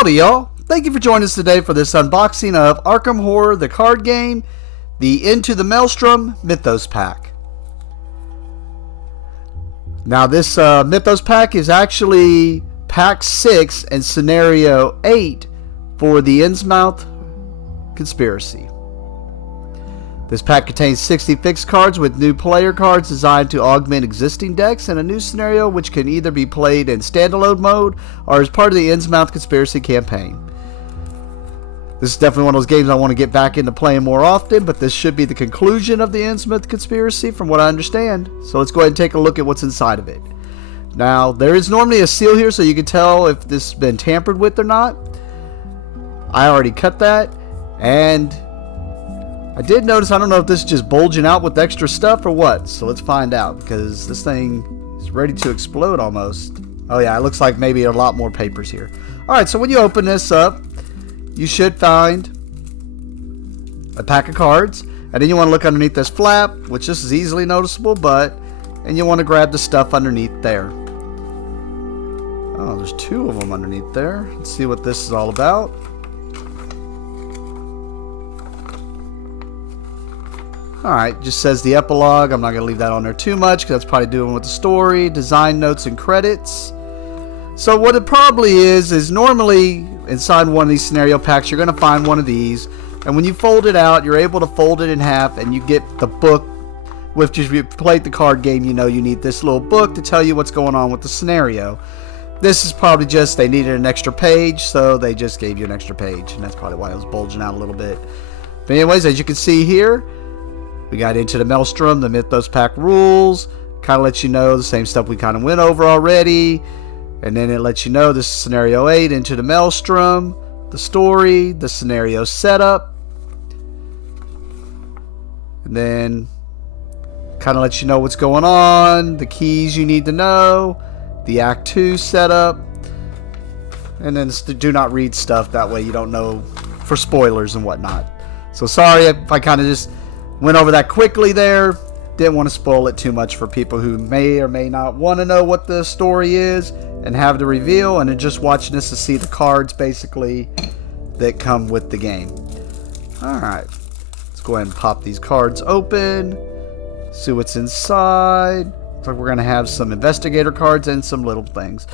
Howdy y'all, thank you for joining us today for this unboxing of Arkham Horror, the card game, the Into the Maelstrom Mythos pack. Now this Mythos pack is actually pack 6 and scenario 8 for the Innsmouth conspiracy. This pack contains 60 fixed cards with new player cards designed to augment existing decks and a new scenario which can either be played in standalone mode or as part of the Innsmouth conspiracy campaign. This is definitely one of those games I want to get back into playing more often, but this should be the conclusion of the Innsmouth conspiracy from what I understand. So let's go ahead and take a look at what's inside of it. Now, there is normally a seal here so you can tell if this has been tampered with or not. I already cut that, and I did notice, I don't know if this is just bulging out with extra stuff or what, so let's find out, because this thing is ready to explode almost. Oh yeah, it looks like maybe a lot more papers here. Alright, so when you open this up, you should find a pack of cards, and then you want to look underneath this flap, which this is easily noticeable, and you want to grab the stuff underneath there. Oh, there's 2 of them underneath there. Let's see what this is all about. Alright, just says the epilogue. I'm not going to leave that on there too much because that's probably doing with the story, design notes, and credits. So what it probably is normally inside one of these scenario packs, you're going to find one of these. And when you fold it out, you're able to fold it in half and you get the book. If you played the card game, you know you need this little book to tell you what's going on with the scenario. This is probably just they needed an extra page, so they just gave you an extra page. And that's probably why it was bulging out a little bit. But anyways, as you can see here, we got Into the Maelstrom, the Mythos pack rules. Kind of lets you know the same stuff we kind of went over already. And then it lets you know this is scenario 8, Into the Maelstrom, the story, the scenario setup. And then kind of lets you know what's going on, the keys you need to know, the Act 2 setup. And then the do not read stuff, that way you don't know for spoilers and whatnot. So sorry if I kind of just went over that quickly there. Didn't want to spoil it too much for people who may or may not want to know what the story is and have the reveal, and then just watching this to see the cards basically that come with the game. Alright, let's go ahead and pop these cards open, see what's inside. Looks like we're going to have some investigator cards and some little things.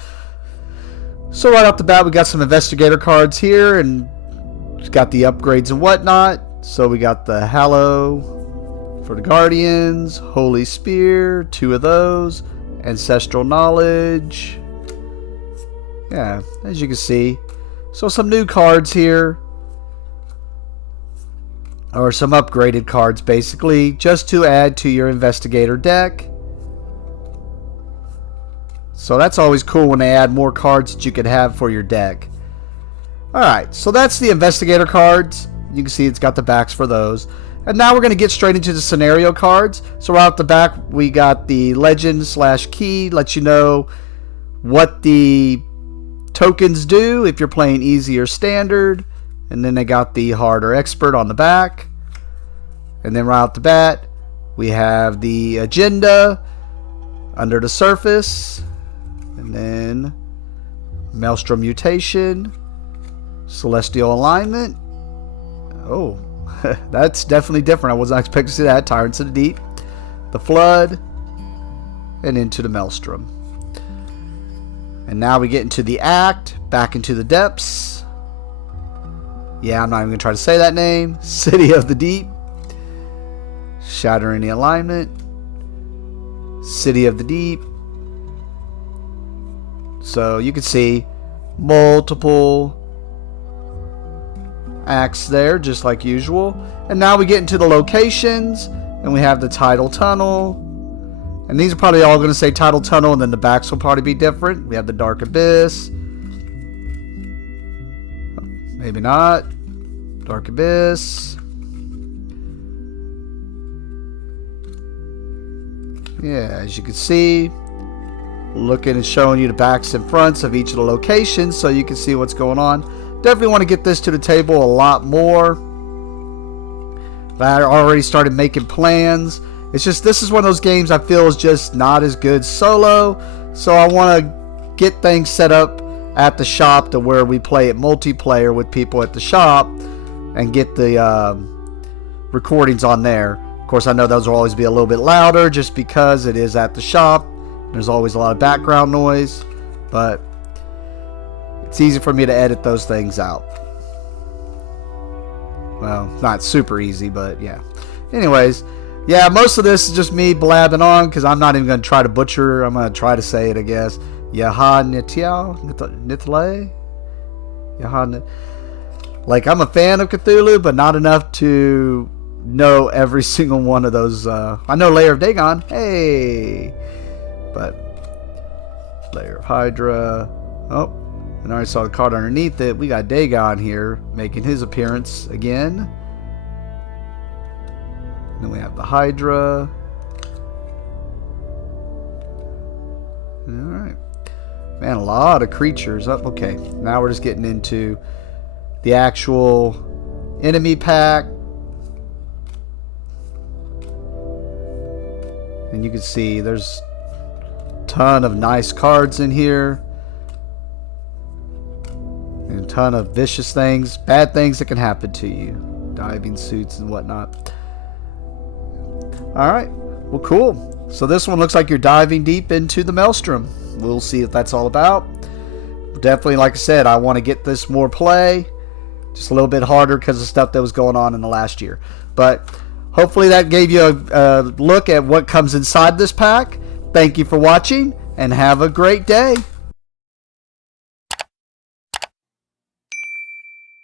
So right off the bat, we got some investigator cards here, and it's got the upgrades and whatnot. So we got the Hallow for the Guardians, Holy Spear, 2 of those, Ancestral Knowledge. Yeah, as you can see. So some new cards here, or some upgraded cards basically, just to add to your investigator deck. So that's always cool when they add more cards that you could have for your deck. Alright, so that's the investigator cards. You can see it's got the backs for those. And now we're going to get straight into the scenario cards. So right off the back, we got the legend/key, lets you know what the tokens do if you're playing easy or standard. And then they got the hard or expert on the back. And then right off the bat, we have the agenda under the surface. And then Maelstrom mutation, celestial alignment. Oh, that's definitely different. I wasn't expecting to see that. Tyrants of the Deep, the Flood, and Into the Maelstrom. And now we get into the Act, back into the depths. Yeah, I'm not even going to try to say that name. City of the Deep, shattering the alignment, City of the Deep. So you can see multiple acts there, just like usual. And now we get into the locations, and we have the Tidal Tunnel, and these are probably all going to say Tidal Tunnel, and then the backs will probably be different. We have the Dark Abyss, maybe not, Dark Abyss, yeah, as you can see, looking and showing you the backs and fronts of each of the locations so you can see what's going on. Definitely want to get this to the table a lot more. But I already started making plans. It's just, this is one of those games I feel is just not as good solo. So I want to get things set up at the shop to where we play it multiplayer with people at the shop and get the recordings on there. Of course, I know those will always be a little bit louder just because it is at the shop. There's always a lot of background noise, but it's easy for me to edit those things out. Well, not super easy, but yeah. Anyways, yeah, most of this is just me blabbing on because I'm not even going to try to butcher. I'm going to try to say it, I guess. Like, I'm a fan of Cthulhu, but not enough to know every single one of those. I know Lair of Dagon. Hey! But Lair of Hydra. Oh, and I already saw the card underneath it. We got Dagon here making his appearance again. And then we have the Hydra. Alright. Man, a lot of creatures. Oh, okay, now we're just getting into the actual enemy pack. And you can see there's a ton of nice cards in here. And a ton of vicious things, bad things that can happen to you. Diving suits and whatnot. Alright, well, cool. So this one looks like you're diving deep into the Maelstrom. We'll see what that's all about. Definitely, like I said, I want to get this more play. Just a little bit harder because of stuff that was going on in the last year. But hopefully that gave you a look at what comes inside this pack. Thank you for watching, and have a great day.